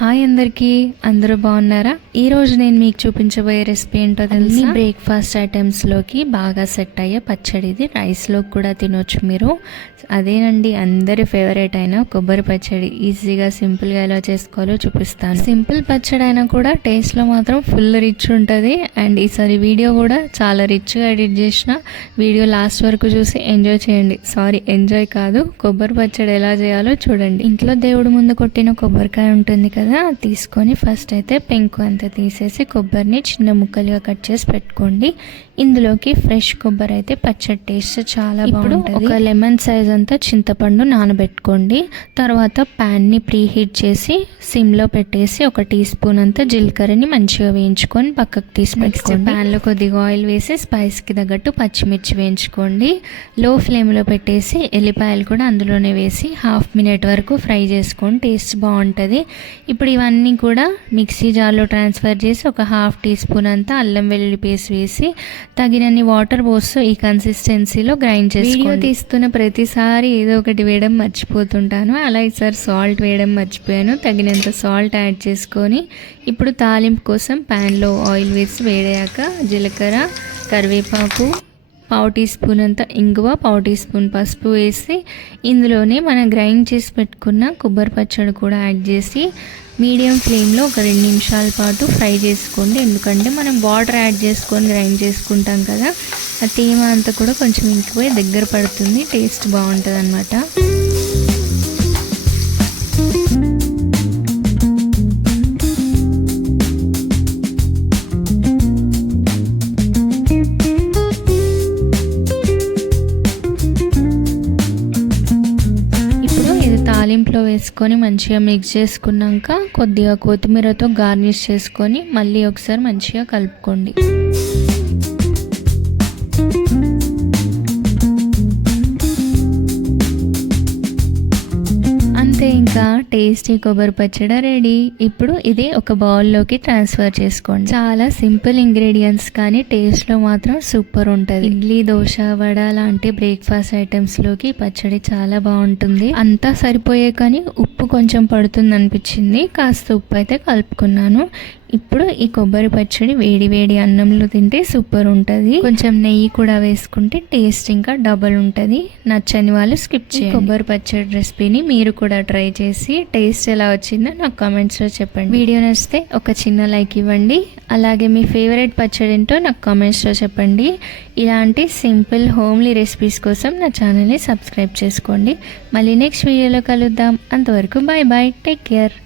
Hi అందరికీ. అందరూ బాగున్నారా? ఈ రోజు నేను మీకు చూపించబోయే రెసిపీ ఏంటో తెలిసి? బ్రేక్ఫాస్ట్ ఐటమ్స్లోకి బాగా సెట్ అయ్యే పచ్చడి ఇది రైస్లో కూడా తినొచ్చు మీరు. అదేనండి అందరి ఫేవరెట్ అయిన కొబ్బరి పచ్చడి. ఈజీగా సింపుల్గా ఎలా చేసుకోవాలో చూపిస్తాను. సింపుల్ పచ్చడి అయినా కూడా టేస్ట్లో మాత్రం ఫుల్ రిచ్ ఉంటుంది. అండ్ ఈసారి వీడియో కూడా చాలా రిచ్గా ఎడిట్ చేసిన. వీడియో లాస్ట్ వరకు చూసి ఎంజాయ్ చేయండి. సారీ ఎంజాయ్ కాదు. కొబ్బరి పచ్చడి ఎలా చేయాలో చూడండి. ఇంట్లో దేవుడు ముందు కొట్టిన కొబ్బరికాయ ఉంటుంది కదా అది తీసుకొని ఫస్ట్ అయితే పెంకు అంతా తీసేసి కొబ్బరిని చిన్న ముక్కలుగా కట్ చేసి పెట్టుకోండి. ఇందులోకి ఫ్రెష్ కొబ్బరి అయితే పచ్చడి టేస్ట్ చాలా బాగుంటుంది ఒక లెమన్ సైజ్ అంతా చింతపండు నానబెట్టుకోండి. తర్వాత ప్యాన్ని ప్రీ హీట్ చేసి సిమ్లో పెట్టేసి ఒక టీ స్పూన్ అంతా జీలకర్రని మంచిగా వేయించుకొని పక్కకు తీసి పెట్టుకోండి. ప్యాన్లో కొద్దిగా ఆయిల్ వేసి స్పైస్కి తగ్గట్టు పచ్చిమిర్చి వేయించుకోండి. లో ఫ్లేమ్లో పెట్టేసి ఎల్లిపాయలు కూడా అందులోనే వేసి హాఫ్ మినిట్ వరకు ఫ్రై చేసుకోండి టేస్ట్ బాగుంటుంది. ఇప్పుడు ఇవన్నీ కూడా మిక్సీ జార్లో ట్రాన్స్ఫర్ చేసి ఒక హాఫ్ టీ స్పూన్ అంతా అల్లం వెల్లుల్లి పేస్ట్ వేసి తగినన్ని వాటర్ పోస్తూ ఈ కన్సిస్టెన్సీలో గ్రైండ్ చేసి వీడియో తీస్తున్న ప్రతిసారి ఏదో ఒకటి వేయడం మర్చిపోతుంటాను. అలా ఈసారి సాల్ట్ వేయడం మర్చిపోయాను. తగినంత సాల్ట్ యాడ్ చేసుకొని ఇప్పుడు తాలింపు కోసం ప్యాన్లో ఆయిల్ వేసి వేడాక జీలకర్ర కరివేపాకు పావు టీ స్పూన్ అంత ఇంగువ పావు టీ స్పూన్ పసుపు వేసి ఇందులోనే మనం గ్రైండ్ చేసి పెట్టుకున్న కొబ్బరి పచ్చడి కూడా యాడ్ చేసి మీడియం ఫ్లేమ్లో ఒక రెండు నిమిషాల పాటు ఫ్రై చేసుకోండి. ఎందుకంటే మనం వాటర్ యాడ్ చేసుకొని గ్రైండ్ చేసుకుంటాం కదా ఆ తేమ అంతా కూడా కొంచెం ఇంకిపోయి దగ్గర పడుతుంది టేస్ట్ బాగుంటుంది అనమాట తాలింపులో వేసుకొని మంచిగా మిక్స్ చేసుకున్నాక కొద్దిగా కొత్తిమీరతో గార్నిష్ చేసుకొని మళ్ళీ ఒకసారి మంచిగా కలుపుకోండి. ఇంకా టేస్టీ కొబ్బరి పచ్చడి రెడీ. ఇప్పుడు ఇది ఒక బౌల్లోకి ట్రాన్స్ఫర్ చేసుకోండి. చాలా సింపుల్ ఇంగ్రీడియంట్స్ కానీ టేస్ట్లో మాత్రం సూపర్ ఉంటుంది. ఇడ్లీ దోశ వడ లాంటి బ్రేక్ఫాస్ట్ ఐటమ్స్లోకి పచ్చడి చాలా బాగుంటుంది. అంతా సరిపోయే కానీ ఉప్పు కొంచెం పడుతుంది అనిపించింది కాస్త ఉప్పు అయితే కలుపుకున్నాను. ఇప్పుడు ఈ కొబ్బరి పచ్చడి వేడి వేడి అన్నంలో తింటే సూపర్ ఉంటుంది. కొంచెం నెయ్యి కూడా వేసుకుంటే టేస్ట్ ఇంకా డబల్ ఉంటుంది. నచ్చని వాళ్ళు స్కిప్ చేయండి. కొబ్బరి పచ్చడి రెసిపీని మీరు కూడా ట్రై చేసి టేస్ట్ ఎలా వచ్చిందో నాకు కామెంట్స్లో చెప్పండి. వీడియో నచ్చితే ఒక చిన్న లైక్ ఇవ్వండి. అలాగే మీ ఫేవరెట్ పచ్చడి ఏంటో నాకు కామెంట్స్లో చెప్పండి. ఇలాంటి సింపుల్ హోమ్లీ రెసిపీస్ కోసం నా ఛానల్ని సబ్స్క్రైబ్ చేసుకోండి. మళ్ళీ నెక్స్ట్ వీడియోలో కలుద్దాం. అంతవరకు బాయ్ బాయ్ టేక్ కేర్.